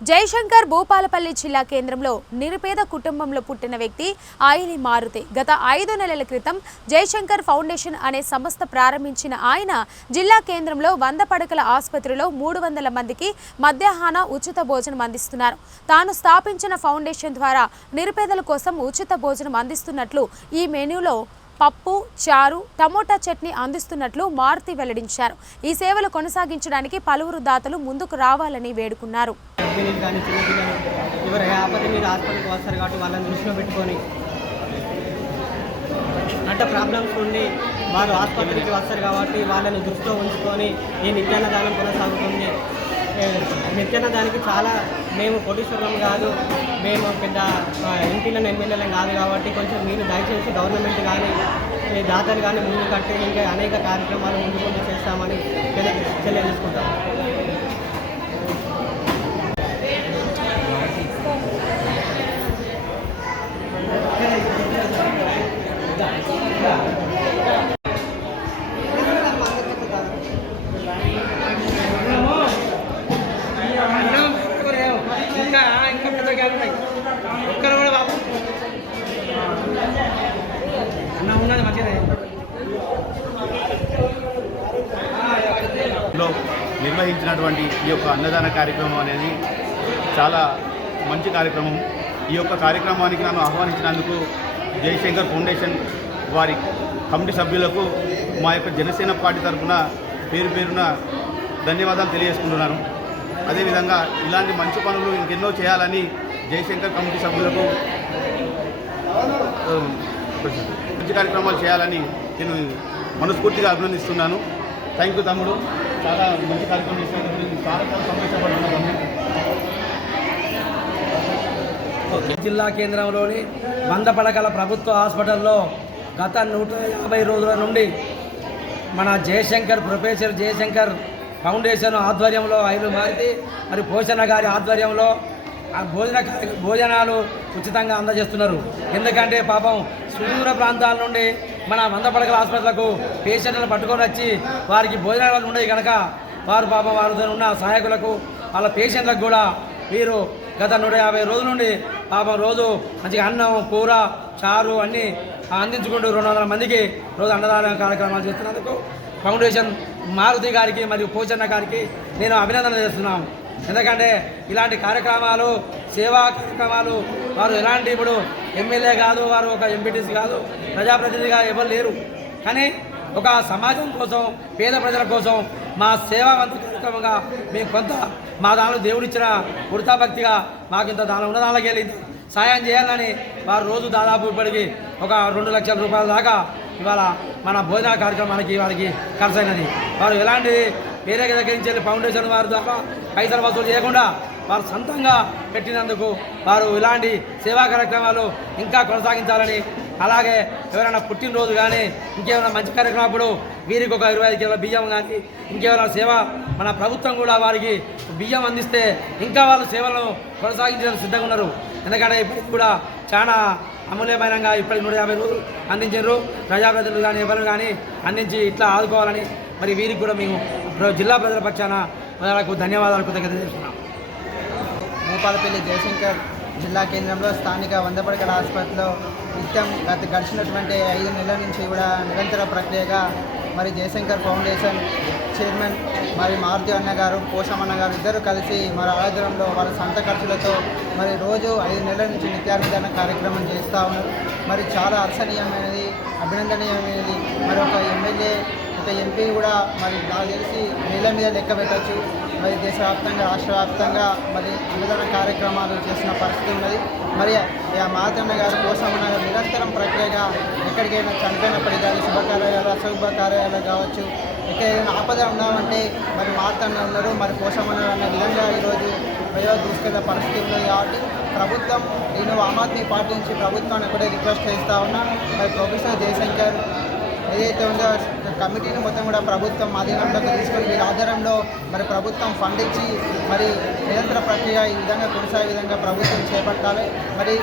జయశంకర్ భూపాలపల్లి జిల్లా కేంద్రంలో నిరుపేద కుటుంబంలో పుట్టిన వ్యక్తి ఆయిలి మారుతి గత 5 నెలల క్రితం జయశంకర్ ఫౌండేషన్ అనే సంస్థ ప్రారంభించిన ఆయన జిల్లా కేంద్రంలో 100 పడకల ఆసుపత్రిలో 300 మందికి మధ్యాహ్న ఉచిత భోజనం అందిస్తున్నారు. తాను స్థాపించిన ఫౌండేషన్ ద్వారా నిరుపేదల కోసం ఉచిత భోజనం అందిస్తున్నట్లు ఈ మెనూలో పప్పు, చారు, టమోటా చట్నీ అందిస్తున్నట్లు మారుతి వెల్లడించారు. ఈ సేవలు కొనసాగించడానికి పలువురు దాతలు ముందుకు రావాలని వేడుకున్నారు. ప్రాబ్లమ్స్ నుండి వారు ఆసుపత్రికి వస్తారు కాబట్టి వాళ్ళని దృష్టిలో ఉంచుకొని ఈ నిత్యాన్నదానం కొనసాగుతుంది. నిత్యాన్నదానికి చాలా మేము కోటీశ్వరం కాదు, మేము పెద్ద ఎంపీలను ఎమ్మెల్యేలను కాదు కాబట్టి కొంచెం మీరు దయచేసి గవర్నమెంట్ కానీ దాతలు కానీ ముందు కట్టి ఇంకా అనేక కార్యక్రమాలు ముందు చేస్తామని తెలియజేసుకుంటాం. నిర్వహించినటువంటి ఈ యొక్క అన్నదాన కార్యక్రమం అనేది చాలా మంచి కార్యక్రమం. ఈ యొక్క కార్యక్రమానికి నన్ను ఆహ్వానించినందుకు జయశంకర్ ఫౌండేషన్ వారి కమిటీ సభ్యులకు మా యొక్క జనసేన పార్టీ తరఫున పేరున ధన్యవాదాలు తెలియజేసుకుంటున్నాను. అదేవిధంగా ఇలాంటి మంచి పనులు ఇంకెన్నో చేయాలని జయశంకర్ కమిటీ సభ్యులకు మంచి కార్యక్రమాలు చేయాలని నేను మనస్ఫూర్తిగా అభినందిస్తున్నాను. థ్యాంక్ యూ తమ్ముడు, చాలా మంచి కార్యక్రమం చేసినందుకు చాలా సంతోషపడుతున్నాను. జిల్లా కేంద్రంలోని 100 పడకల ప్రభుత్వ హాస్పిటల్లో గత 150 రోజుల నుండి మన ప్రొఫెసర్ జయశంకర్ ఫౌండేషన్ ఆధ్వర్యంలో ఐలు మారుతి మరి పోషణ గారి ఆధ్వర్యంలో భోజనాలు ఉచితంగా అందజేస్తున్నారు. ఎందుకంటే పాపం సుదూర ప్రాంతాల నుండి మన 100 పడకల హాస్పిటల్కు పేషెంట్లను పట్టుకొని వచ్చి వారికి భోజనాలు ఉండేవి కనుక వారు పాపం వారితో ఉన్న సహాయకులకు వాళ్ళ పేషెంట్లకు కూడా వీరు గత 150 రోజుల నుండి పాపం రోజు మంచిగా అన్నం, కూర, చారు అన్నీ అందించుకుంటూ 200 మందికి రోజు అన్నదాన కార్యక్రమాలు చేస్తున్నందుకు ఫౌండేషన్ మారుతి గారికి మరియు పోషణ గారికి నేను అభినందన చేస్తున్నాను. ఎందుకంటే ఇలాంటి కార్యక్రమాలు, సేవా కార్యక్రమాలు వారు ఎలాంటి ఇప్పుడు ఎమ్మెల్యే కాదు, వారు ఒక ఎంపీటీసీ కాదు, ప్రజాప్రతినిధిగా ఎవరు లేరు. కానీ ఒక సమాజం కోసం, పేద ప్రజల కోసం మా సేవావంత కార్యక్రమంగా మేము కొంత మా దానిలో దేవుడిచ్చిన వృతాభక్తిగా మాకు ఇంత దాని ఉన్నదానికి వెళ్ళి సాయం చేయాలని వారు రోజు దాదాపు ఇప్పటికి ఒక 2 లక్షల రూపాయల దాకా ఇవాళ మన భోజన కార్యక్రమానికి వారికి ఖర్చు అయినది. వారు ఎలాంటి వేరే దగ్గర నుంచి వెళ్ళి ఫౌండేషన్ వారి ద్వారా పైసలు వసూలు చేయకుండా వారు సొంతంగా పెట్టినందుకు వారు ఇలాంటి సేవా కార్యక్రమాలు ఇంకా కొనసాగించాలని, అలాగే ఎవరైనా పుట్టినరోజు కానీ ఇంకేమైనా మంచి కార్యక్రమం అప్పుడు వీరికి ఒక 25 కిలోల బియ్యం కానీ ఇంకేమైనా సేవ మన ప్రభుత్వం కూడా వారికి బియ్యం అందిస్తే ఇంకా వాళ్ళు సేవలను కొనసాగించడానికి సిద్ధంగా ఉన్నారు. ఎందుకంటే ఇప్పటికి కూడా చాలా అమూల్యమైనగా ఇప్పటికి 150 రోజులు అందించారు. ప్రజాప్రతినిధులు కానీ ఎవరు కానీ అందించి ఇట్లా ఆదుకోవాలని మరి వీరికి కూడా మేము జిల్లా ప్రజల పక్షాన వాళ్ళకు ధన్యవాదాలు కృతజ్ఞతలు. భూపాలపల్లి జయశంకర్ జిల్లా కేంద్రంలో స్థానిక 100 పడకల ఆసుపత్రిలో నిత్యం గడిచినటువంటి 5 నెలల నుంచి కూడా నిరంతర ప్రక్రియగా మరి జయశంకర్ ఫౌండేషన్ చైర్మన్ మరి మారుతి అన్న గారు, పోషమన్న గారు ఇద్దరు కలిసి మరి ఆధ్వర్యంలో వాళ్ళ సొంత ఖర్చులతో మరి రోజు 5 నెలల నుంచి నిత్యాన్నదాన కార్యక్రమం చేస్తూ ఉన్నారు. మరి చాలా హర్షణీయమైనది, అభినందనీయమైనది. మరి ఒక ఎమ్మెల్యే, ఒక ఎంపీ కూడా మరి నాకు తెలిసి నేల మీద లెక్క పెట్టచ్చు. మరి దేశవ్యాప్తంగా, రాష్ట్ర వ్యాప్తంగా మరి అన్నదాన కార్యక్రమాలు చేసిన పరిస్థితి ఉన్నది. మరి మాతన్న గారు, పోషమన్న గారు నిరంతరం ప్రక్రియగా ఎక్కడికైనా చనిపోయినప్పటికీ కానీ శుభకార్యాలు, అశుభ కార్యాలు కావచ్చు, ఎక్కడైనా ఆపద ఉన్నామంటే మరి మాతన్న ఉన్నారు, మరి పోషమన్న అన్న విధంగా ఈరోజు ప్రయోగం తీసుకెళ్లే పరిస్థితి ఉన్నది. కాబట్టి ప్రభుత్వం, నేను ఆమ్ ఆద్మీ పార్టీ నుంచి ప్రభుత్వాన్ని ఒకటే రిక్వెస్ట్ చేస్తూ ఉన్నా, మరి ప్రొఫెసర్ జయశంకర్ ఏదైతే ఉందో కమిటీని మొత్తం కూడా ప్రభుత్వం ఆధీనంలోకి తీసుకొని వీళ్ళ ఆధారంలో మరి ప్రభుత్వం ఫండ్ ఇచ్చి మరి నిరంతర ప్రక్రియ ఈ విధంగా కొనసాగే విధంగా ప్రభుత్వం చేపట్టాలి. మరి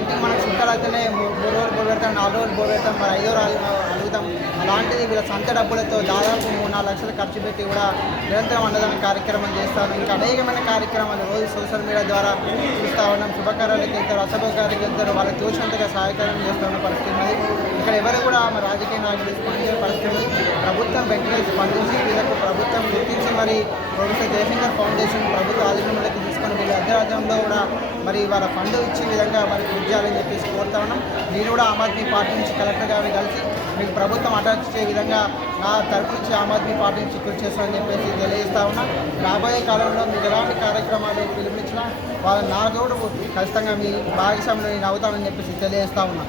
ఇంటికి మనకు చుట్టాలు అయితేనే 3 రోజులు బోర్ పెడతాం, 4 రోజులు బోర్ పెడతాం, మరి 5వ రోజు అడుగుతాం. అలాంటిది వీళ్ళ సొంత డబ్బులతో దాదాపు 3-4 లక్షలు ఖర్చు పెట్టి కూడా నిరంతరం అన్నదాన కార్యక్రమం చేస్తాను. ఇంకా అనేకమైన కార్యక్రమాలు రోజు సోషల్ మీడియా ద్వారా చూస్తూ ఉన్నాం. శుభకార్యాలకు వెళ్తారు, అశుభకార్యాలకు వెళ్తారు, వాళ్ళకి తోచినంతగా సహాయకరం చేస్తున్న పరిస్థితి ఉన్నది. ఇక్కడ ఎవరు కూడా మరి రాజకీయ నాయకులు స్పందించే పరిస్థితి ఉంది. ప్రభుత్వం వెంటనే స్పందించి వీళ్ళకు ప్రభుత్వం గుర్తించి మరి ప్రొఫెసర్ జయశంకర్ ఫౌండేషన్ ప్రభుత్వ ఆధీనంలోకి తీసుకొని వీళ్ళ అర్ధరాజ్యంలో కూడా మరి వాళ్ళ ఫండ్ ఇచ్చే విధంగా మరి కృషి చేయాలని చెప్పేసి కోరుతా ఉన్నాం. నేను కూడా ఆమ్ ఆద్మీ పార్టీ నుంచి కలెక్టర్ గారిని కలిసి మీకు ప్రభుత్వం అటాచ్ చేసే విధంగా నా తరపు నుంచి ఆమ్ ఆద్మీ పార్టీ నుంచి కృషి చేస్తామని చెప్పేసి తెలియజేస్తా ఉన్నా. రాబోయే కాలంలో మీకు ఎలాంటి కార్యక్రమాలు పిలుపునిచ్చినా వాళ్ళ నా తోడు ఖచ్చితంగా మీ భాగస్వామ్యంలో నేను అవుతానని చెప్పేసి తెలియజేస్తా ఉన్నా.